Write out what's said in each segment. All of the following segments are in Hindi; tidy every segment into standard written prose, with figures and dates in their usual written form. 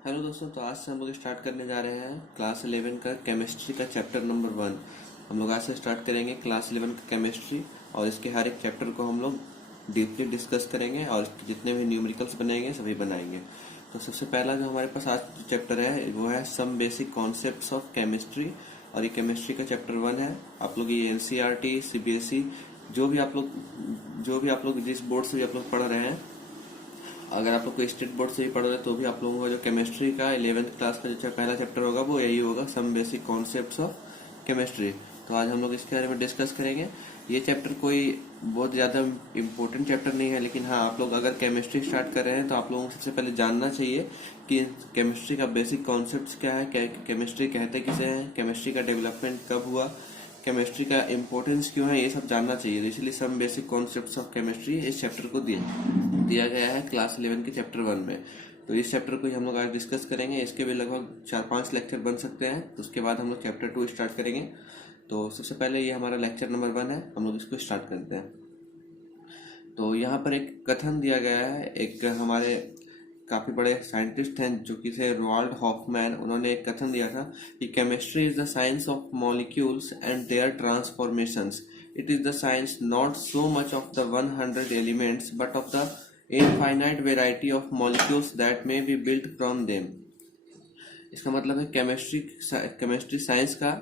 हेलो दोस्तों, तो आज से हम लोग स्टार्ट करने जा रहे हैं क्लास 11 का केमिस्ट्री का चैप्टर नंबर 1। हम लोग आज से स्टार्ट करेंगे क्लास 11 का केमिस्ट्री, और इसके हर एक चैप्टर को हम लोग डीपली डिस्कस करेंगे और इसके जितने भी न्यूमेरिकल्स बनेंगे सभी बनाएंगे। तो सबसे पहला जो हमारे पास आज चैप्टर है वो है some basic concepts of chemistry, और ये केमिस्ट्री का चैप्टर 1 है। आप लोग ये एनसीईआरटी, सीबीएसई जो भी आप लोग जिस बोर्ड से भी आप लोग पढ़ रहे हैं, अगर आप लोग को स्टेट बोर्ड से ही पढ़ रहे हैं तो भी आप लोगों का जो केमिस्ट्री का 11th क्लास का जो पहला चैप्टर होगा वो यही होगा, some basic concepts of chemistry. तो आज हम लोग इसके बारे में डिस्कस करेंगे। ये चैप्टर कोई बहुत ज़्यादा इम्पोर्टेंट चैप्टर नहीं है, लेकिन हाँ, आप लोग अगर केमिस्ट्री स्टार्ट कर रहे हैं तो आप लोगों को सबसे पहले जानना चाहिए कि केमिस्ट्री का बेसिक कॉन्सेप्ट्स क्या है, केमिस्ट्री कहते किसे हैं, केमिस्ट्री का डेवलपमेंट कब हुआ, केमिस्ट्री का इम्पोर्टेंस क्यों है, ये सब जानना चाहिए। इसलिए some basic concepts of chemistry इस चैप्टर को दिया गया है क्लास 11 के चैप्टर 1 में। तो इस चैप्टर को ही हम लोग आज डिस्कस करेंगे। इसके भी लगभग 4-5 लेक्चर बन सकते हैं। तो उसके बाद हम लोग चैप्टर 2 स्टार्ट करेंगे। तो सबसे पहले ये हमारा लेक्चर नंबर 1 है, हम लोग इसको स्टार्ट करते हैं। तो यहाँ पर एक कथन दिया गया है, एक हमारे काफ़ी बड़े साइंटिस्ट हैं जो कि थे रोनाल्ड हॉफमैन। उन्होंने एक कथन दिया था कि chemistry is the science of molecules and their transformations. It is the science not so much of the 100 elements but of the infinite variety of molecules that may be built from them. इसका मतलब है केमिस्ट्री साइंस का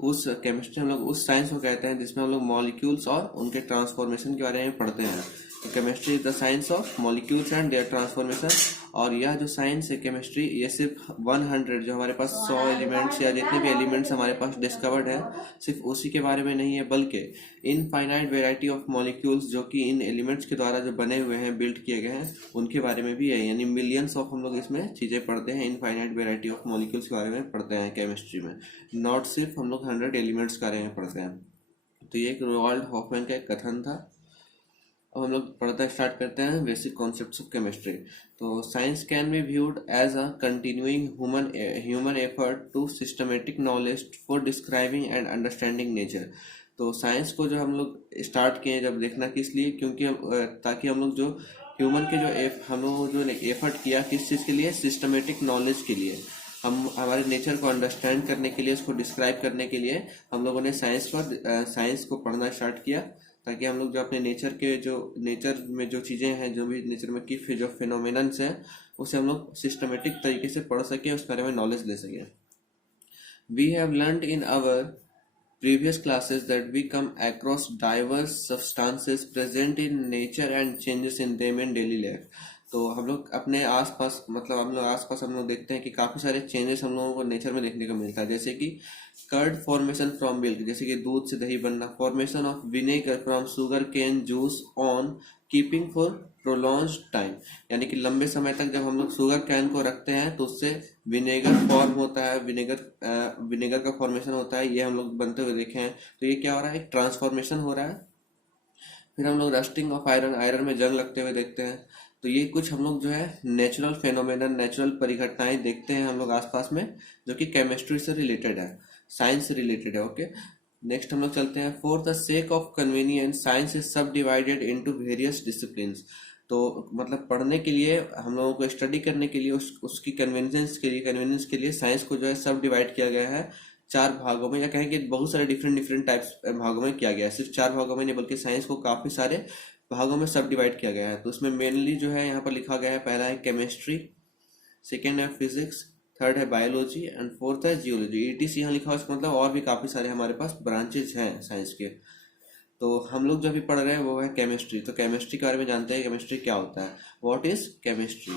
उस केमिस्ट्री हम लोग उस साइंस को कहते हैं जिसमें हम लोग मॉलिक्यूल्स और उनके ट्रांसफॉर्मेशन के बारे में पढ़ते हैं। तो chemistry is the science of molecules and their transformation. और यह जो साइंस है केमिस्ट्री, ये सिर्फ 100 जो हमारे पास 100 एलिमेंट्स या जितने भी एलिमेंट्स हमारे पास डिस्कवर्ड है, सिर्फ उसी के बारे में नहीं है, बल्कि इनफाइनाइट वेराइटी ऑफ मॉलिक्यूल्स जो कि इन एलिमेंट्स के द्वारा जो बने हुए हैं, बिल्ड किए गए हैं, उनके बारे में भी है। यानी मिलियंस ऑफ हम लोग इसमें चीज़ें पढ़ते हैं, इनफाइनाइट वेराइटी ऑफ मॉलिक्यूल्स के बारे में पढ़ते हैं केमिस्ट्री में, नॉट सिर्फ हम लोग 100 एलिमेंट्स के बारे में पढ़ते हैं। तो ये एक रोनाल्ड हॉफमैन का एक कथन था। अब हम लोग पढ़ना स्टार्ट करते हैं बेसिक कॉन्सेप्ट्स ऑफ केमिस्ट्री। तो science can be viewed as a continuing human effort to systematic knowledge for describing and understanding nature. तो साइंस को जो हम लोग स्टार्ट किए जब देखना किस लिए, क्योंकि ताकि हम लोग जो ह्यूमन के जो हम लोग जो एफर्ट किया किस चीज़ के लिए, सिस्टमेटिक नॉलेज के लिए, हम हमारे नेचर को अंडरस्टैंड करने के लिए, उसको डिस्क्राइब करने के लिए हम लोगों ने साइंस को पढ़ना स्टार्ट किया, ताकि हम लोग जो अपने नेचर में जो चीज़ें हैं, जो भी नेचर में की जो फिनोमिनन्स हैं, उसे हम लोग सिस्टमेटिक तरीके से पढ़ सकें, उस बारे में नॉलेज ले सकें। We have learned in our previous classes that we come across diverse substances present in nature and changes in them in daily life। तो हम लोग अपने आसपास हम लोग देखते हैं कि काफ़ी सारे चेंजेस हम लोगों को नेचर में देखने को मिलता है, जैसे कि कर्ड फॉर्मेशन फ्रॉम मिल्क, जैसे कि दूध से दही बनना, formation of vinegar from sugar cane juice on keeping for prolonged time, यानी कि लंबे समय तक जब हम लोग शुगर कैन को रखते हैं तो उससे विनेगर फॉर्म होता है, विनेगर का फॉर्मेशन होता है, ये हम लोग बनते हुए देखे हैं। तो ये क्या हो रहा है, एक ट्रांसफॉर्मेशन हो रहा है। फिर हम लोग रस्टिंग ऑफ आयरन में जंग लगते हुए देखते हैं। तो ये कुछ हम लोग जो है नेचुरल फेनोमेनन, नेचुरल परिघटनाएं देखते हैं हम लोग आसपास में, जो कि केमिस्ट्री से रिलेटेड है, साइंस से रिलेटेड है। ओके, नेक्स्ट हम लोग चलते हैं। For the sake of convenience science is सब डिवाइडेड इनटू वेरियस डिसिप्लिन्स। तो मतलब पढ़ने के लिए, हम लोगों को स्टडी करने के लिए, उसकी कन्वीनियंस के लिए साइंस को जो है सब डिवाइड किया गया है 4 भागों में, या कहें कि बहुत सारे डिफरेंट टाइप्स भागों में किया गया है। सिर्फ 4 भागों में नहीं, बल्कि साइंस को काफ़ी सारे भागों में सब डिवाइड किया गया है। तो उसमें मेनली जो है यहाँ पर लिखा गया है, पहला है केमिस्ट्री, सेकेंड है फिजिक्स, थर्ड है बायोलॉजी एंड फोर्थ है जियोलॉजी। ईटीसी यहाँ लिखा हुआ, इसका मतलब और भी काफ़ी सारे हमारे पास ब्रांचेज हैं साइंस के। तो हम लोग जो अभी पढ़ रहे हैं वो है केमिस्ट्री। तो केमिस्ट्री के बारे में जानते हैं, केमिस्ट्री क्या होता है। What is chemistry?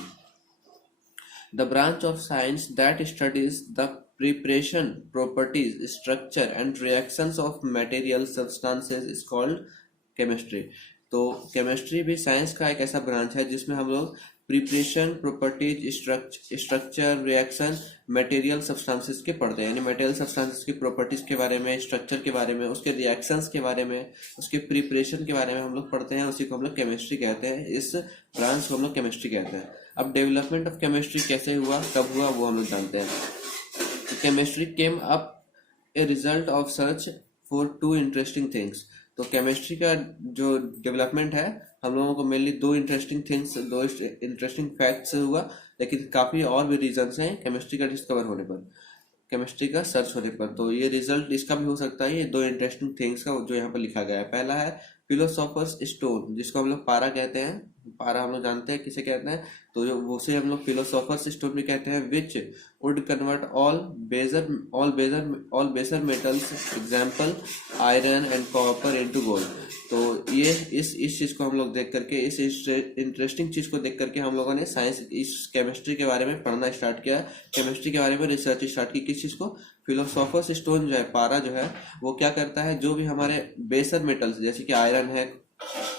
The branch of science that studies the preparation, properties, structure and reactions of material substances is called chemistry। तो केमिस्ट्री भी साइंस का एक ऐसा ब्रांच है जिसमें हम लोग preparation, properties, structure, reaction, material substances के पढ़ते हैं। यानी मटेरियल सब्सटेंसेस की प्रॉपर्टीज के बारे में, स्ट्रक्चर के बारे में, उसके रिएक्शंस के बारे में, उसके प्रिपरेशन के बारे में हम लोग पढ़ते हैं। उसी को हम लोग केमिस्ट्री कहते हैं, इस ब्रांच को हम लोग केमिस्ट्री कहते हैं। अब डेवलपमेंट ऑफ केमिस्ट्री कैसे हुआ, कब हुआ, वो हम लोग जानते हैं। Chemistry came up a result of search for 2 interesting things. तो केमिस्ट्री का जो डेवलपमेंट है, हम लोगों को मेनली दो इंटरेस्टिंग फैक्ट्स हुआ, लेकिन काफी और भी रीजंस हैं केमिस्ट्री का डिस्कवर होने पर, केमिस्ट्री का सर्च होने पर। तो ये रिजल्ट इसका भी हो सकता है, ये दो इंटरेस्टिंग थिंग्स का जो यहाँ पर लिखा गया है। पहला है फिलोसोफर्स स्टोन, जिसको हम लोग पारा कहते हैं। पारा हम लोग जानते हैं किसे कहते हैं, तो जो उसे हम लोग फिलोसोफर्स स्टोन भी कहते हैं। विच वुड कन्वर्ट ऑल बेसर metals example iron and copper into gold. तो ये इस चीज को हम लोग देख करके, इस इंटरेस्टिंग चीज को देख करके हम लोगों ने साइंस इस केमिस्ट्री के बारे में पढ़ना स्टार्ट किया, केमिस्ट्री के बारे में रिसर्च स्टार्ट की। किस चीज को? फिलोसोफर्स स्टोन जो है, पारा जो है, वो क्या करता है, जो भी हमारे बेसर मेटल्स जैसे कि आयरन है,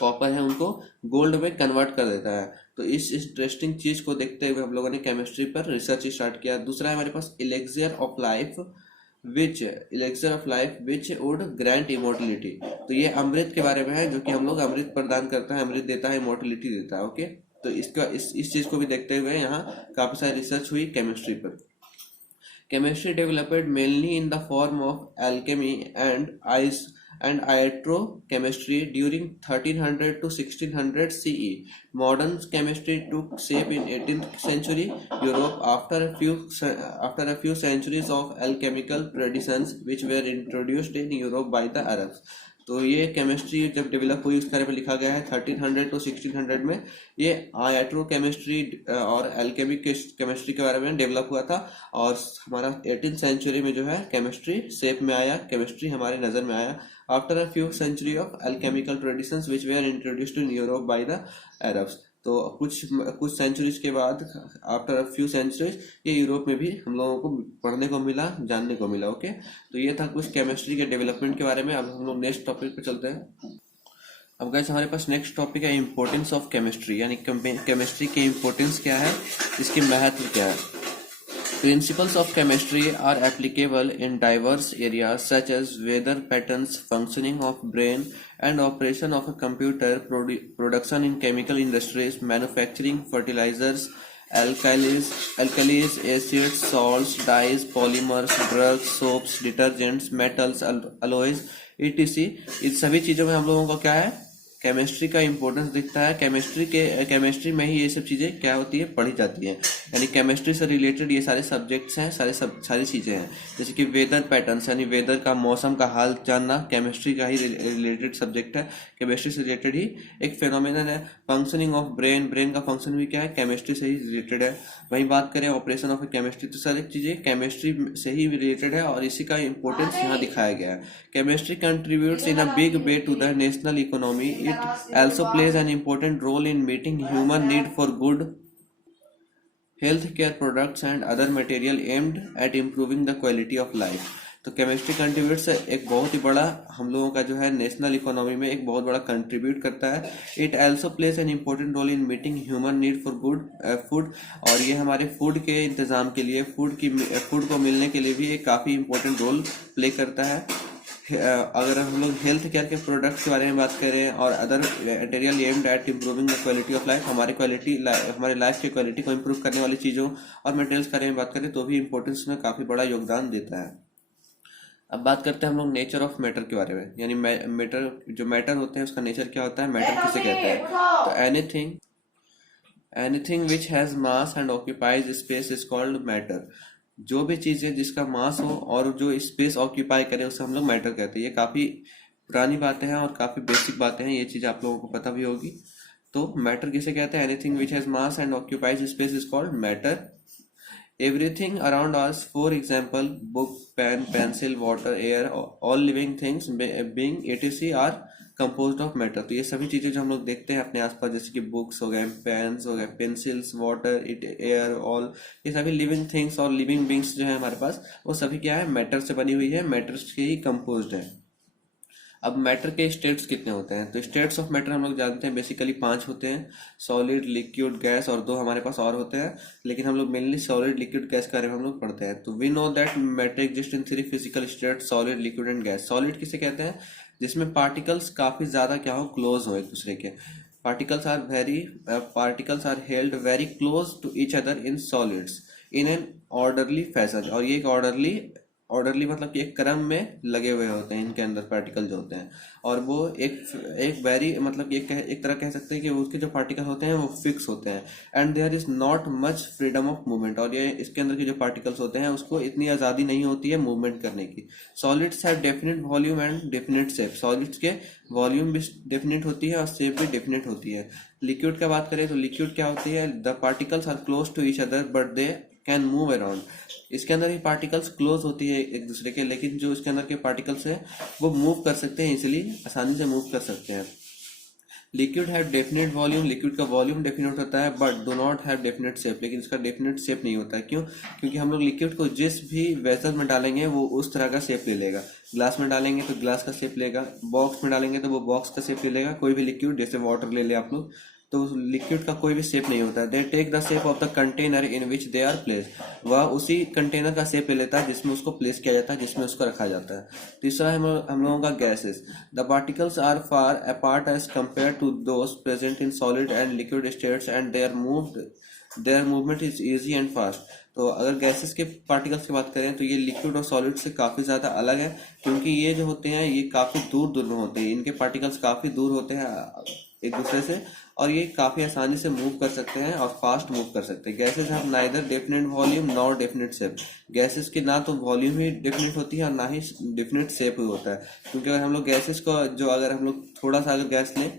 कॉपर है, उनको गोल्ड में कन्वर्ट कर देता है। तो इस इंटरेस्टिंग चीज को देखते हुए हम लोगों ने केमिस्ट्री पर रिसर्च स्टार्ट किया। दूसरा है हमारे पास elixir of life which would grant immortality. तो ये अमृत के बारे में है, जो कि हम लोग अमृत प्रदान करता है, अमृत देता है, इमोर्टलिटी देता है। ओके, तो इसका इस चीज को भी देखते हुए यहाँ काफी सारी रिसर्च हुई केमिस्ट्री पर। Chemistry developed mainly in the form of alchemy and iatrochemistry during 1300 to 1600 CE. Modern chemistry took shape in 18th century Europe after a few centuries of alchemical traditions which were introduced in Europe by the Arabs. तो ये केमिस्ट्री जब डेवलप हुई उसके बारे में लिखा गया है 1300 to 1600 में। ये आयाट्रो केमिस्ट्री और एल्केमिक केमिस्ट्री के बारे में डेवलप हुआ था, और हमारा 18th सेंचुरी में जो है केमिस्ट्री शेप में आया, केमिस्ट्री हमारे नजर में आया after a few century of alchemical traditions which were introduced in Europe by the Arabs. तो कुछ सेंचुरीज के बाद, आफ्टर अ फ्यू सेंचुरीज, ये यूरोप में भी हम लोगों को पढ़ने को मिला, जानने को मिला। ओके, तो ये था कुछ केमिस्ट्री के डेवलपमेंट के बारे में। अब हम लोग नेक्स्ट टॉपिक पे चलते हैं। अब गाइस हमारे पास नेक्स्ट टॉपिक है इम्पोर्टेंस ऑफ केमिस्ट्री, यानी केमिस्ट्री की इम्पोर्टेंस क्या है, इसकी महत्व क्या है। Principles of chemistry are applicable in diverse areas such as weather patterns, functioning of brain and operation of a computer, production in chemical industries, manufacturing fertilizers, alkalis, acids, salts, dyes, polymers, drugs, soaps, detergents, metals, alloys, etc. इस सभी चीजों में हम लोगों को क्या है, केमिस्ट्री का इंपॉर्टेंस दिखता है। केमिस्ट्री में ही ये सब चीजें क्या होती है, पढ़ी जाती है। यानी केमिस्ट्री से रिलेटेड ये सारे सब्जेक्ट्स हैं, सारी चीजें हैं। जैसे कि वेदर पैटर्न्स, यानी वेदर का, मौसम का हाल जानना केमिस्ट्री का ही रिलेटेड सब्जेक्ट है, केमिस्ट्री से रिलेटेड ही एक फेनोमेनन है। फंक्शनिंग ऑफ ब्रेन का फंक्शन भी क्या है, केमिस्ट्री से ही रिलेटेड है। वहीं बात करें ऑपरेशन ऑफ केमिस्ट्री, तो सारी चीजें केमिस्ट्री से ही रिलेटेड है, और इसी का इंपॉर्टेंस यहाँ दिखाया गया है। Chemistry contributes in a big way to the national economy. It also plays an important role in meeting human need for good healthcare products and other material aimed at improving the quality of life. तो केमिस्ट्री कंट्रीब्यूट्स एक बहुत ही बड़ा, हम लोगों का जो है नेशनल इकोनॉमी में एक बहुत बड़ा कंट्रीब्यूट करता है। It also plays an important role in meeting human need for good food, और ये हमारे फूड के इंतजाम के लिए, फूड को मिलने के लिए भी एक काफी इम्पोर्टेंट रोल प्ले करता है। अगर हम लोग हेल्थ केयर के प्रोडक्ट्स के बारे में बात करें और other material aimed at improving the quality of life, हमारे लाइफ की क्वालिटी को इम्प्रूव करने वाली चीज़ों और मटेरियल्स के बारे में बात करें, तो भी इम्पोर्टेंस में काफ़ी बड़ा योगदान देता है। अब बात करते हैं हम लोग नेचर ऑफ मैटर के बारे में, यानी मैटर होते हैं उसका नेचर क्या होता है, मैटर किसे कहते हैं। तो anything which has mass and occupies space is called matter. जो भी चीज है जिसका मास हो और जो स्पेस ऑक्यूपाई करे उसे हम लोग मैटर कहते हैं। ये काफी पुरानी बातें हैं और काफी बेसिक बातें हैं, ये चीज आप लोगों को पता भी होगी। तो मैटर किसे कहते हैं, anything which has mass and occupies space is called matter. Everything around us, for example book, pen, pencil, water, air, all living things being etc are composed of matter. तो ये सभी चीजें जो हम लोग देखते हैं अपने आसपास, जैसे कि बुक्स हो गए, पेन्स हो गए, पेंसिल्स, वाटर, एयर, ऑल, ये सभी लिविंग थिंग्स और लिविंग बींग्स जो है हमारे पास, वो सभी क्या है, मैटर से बनी हुई है, मैटर से ही कंपोज्ड है। अब मैटर के स्टेट्स कितने होते हैं, तो स्टेट्स ऑफ मैटर हम लोग जानते हैं बेसिकली 5 होते हैं, सॉलिड, लिक्विड, गैस, और 2 हमारे पास और होते हैं, लेकिन हम लोग मेनली सॉलिड, लिक्विड, गैस के बारे में हम लोग पढ़ते हैं। तो we know that matter exist in 3 physical state, solid, liquid and gas. Solid किसे कहते हैं, जिसमें पार्टिकल्स काफी ज्यादा क्या हो, क्लोज हो एक दूसरे के। Particles are held very close to each other in solids in an orderly fashion, और ये एक ऑर्डरली ऑर्डरली मतलब कि एक क्रम में लगे हुए होते हैं इनके अंदर पार्टिकल जो होते हैं, और वो एक वेरी मतलब कि एक तरह कह सकते हैं कि उसके जो पार्टिकल होते हैं वो फिक्स होते हैं, and there is not much freedom of movement, और ये इसके अंदर के जो पार्टिकल्स होते हैं उसको इतनी आज़ादी नहीं होती है मूवमेंट करने की। Solids have definite volume and definite shape, solids के वॉल्यूम भी डेफिनेट होती है और शेप भी डेफिनेट होती है। लिक्विड का बात करें तो लिक्विड क्या होती है, the particles are close to each other but they can move around, इसके अंदर ही पार्टिकल्स क्लोज होती है एक दूसरे के, लेकिन जो इसके अंदर के पार्टिकल्स है वो मूव कर सकते हैं, इजिली आसानी से मूव कर सकते हैं। Liquid have definite volume, liquid का वॉल्यूम डेफिनेट होता है but do not have definite shape, लेकिन इसका डेफिनेट शेप नहीं होता है। क्यों? क्योंकि हम लोग लिक्विड को जिस भी वेसल में डालेंगे वो उस तरह का शेप ले लेगा। ग्लास में डालेंगे तो ग्लास का शेप लेगा, बॉक्स में डालेंगे तो वो बॉक्स का शेप ले लेगा। कोई भी लिक्विड, जैसे वाटर ले ले आप लोग, तो लिक्विड का कोई भी शेप नहीं होता है। They take the shape of the container in which they are place, वह उसी कंटेनर का शेप ले लेता है जिसमें उसको प्लेस किया जाता है, जिसमें उसको रखा जाता है। तीसरा है हम लोगों का gases. The particles are far apart as compare to those present in solid and liquid states and their movement is easy and fast. तो अगर गैसेस के पार्टिकल्स की बात करें तो ये लिक्विड और सॉलिड से काफ़ी ज़्यादा अलग है, क्योंकि ये जो होते हैं ये काफ़ी दूर दूर में होते हैं, इनके पार्टिकल्स काफ़ी दूर होते हैं एक दूसरे से, और ये काफ़ी आसानी से मूव कर सकते हैं और फास्ट मूव कर सकते हैं। Gases have neither definite volume nor definite shape, gases की ना तो वॉल्यूम ही डेफिनेट होती है और ना ही डेफिनेट शेप ही होता है। क्योंकि अगर हम लोग गैसेस को जो अगर हम लोग थोड़ा सा अगर गैस लें,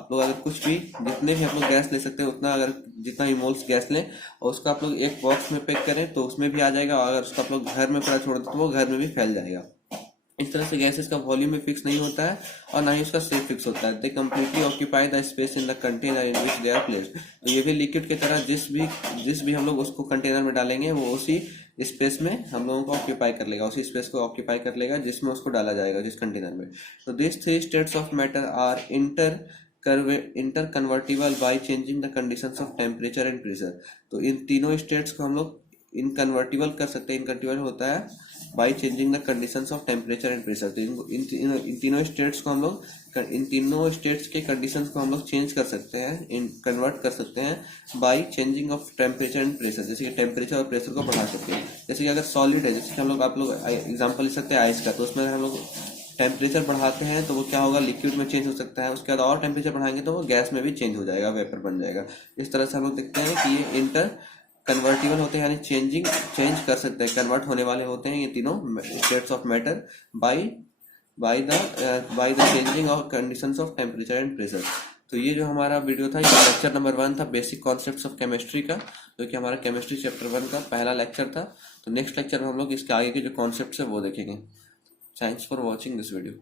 आप लोग अगर कुछ भी जितने भी आप लोग गैस ले सकते हैं उतना, अगर जितना भी मोल्स गैस लें और उसको आप लोग एक बॉक्स में पैक करें तो उसमें भी आ जाएगा, और अगर उसको आप लोग घर में पूरा छोड़ दें तो वो घर में भी फैल जाएगा। इस तरह से गैसेस का वॉल्यूम भी फिक्स नहीं होता है और ना ही उसका शेप फिक्स होता है। They completely occupy the space in the container in which they are placed, तो ये भी लिक्विड की तरह जिस भी हम लोग उसको कंटेनर में डालेंगे वो उसी स्पेस में हम लोगों को ऑक्यूपाई कर लेगा, उसी स्पेस को ऑक्यूपाई कर लेगा जिसमें उसको डाला जाएगा, जिस कंटेनर में। तो this three states of matter are interconvertible by changing the conditions of temperature and pressure. तो इन तीनों स्टेट्स को हम लोग इनकन्वर्टिबल कर सकते हैं। इनकन्वर्टिबल होता है by changing the conditions of temperature and pressure. तो इन तीनों स्टेट्स को हम लोग, इन तीनों स्टेट्स के कंडीशंस को हम लोग चेंज कर सकते हैं, इन कन्वर्ट कर सकते हैं by changing of temperature and pressure. जैसे कि टेम्परेचर और प्रेशर को बढ़ा सकते हैं। जैसे कि अगर सॉलिड है, जैसे कि हम लोग आप लोग एग्जाम्पल ले सकते हैं आइस का, तो उसमें हम लोग टेम्परेचर बढ़ाते हैं तो वो क्या होगा, लिक्विड में चेंज हो सकता है। उसके बाद और टेम्परेचर बढ़ाएंगे तो वो गैस में भी चेंज हो जाएगा, वेपर बन जाएगा। इस तरह से हम लोग देखते हैं कि ये इंटर कन्वर्टिबल होते हैं, यानी चेंज कर सकते हैं, कन्वर्ट होने वाले होते हैं ये तीनों states of matter by the changing of conditions of temperature and pressure. तो ये जो हमारा वीडियो था, ये लेक्चर नंबर 1 था, बेसिक कॉन्सेप्ट्स ऑफ केमिस्ट्री का, जो कि हमारा केमिस्ट्री चैप्टर 1 का पहला लेक्चर था। तो नेक्स्ट लेक्चर में हम लोग इसके आगे के जो कॉन्सेप्ट्स है वो देखेंगे। Thanks for watching this video.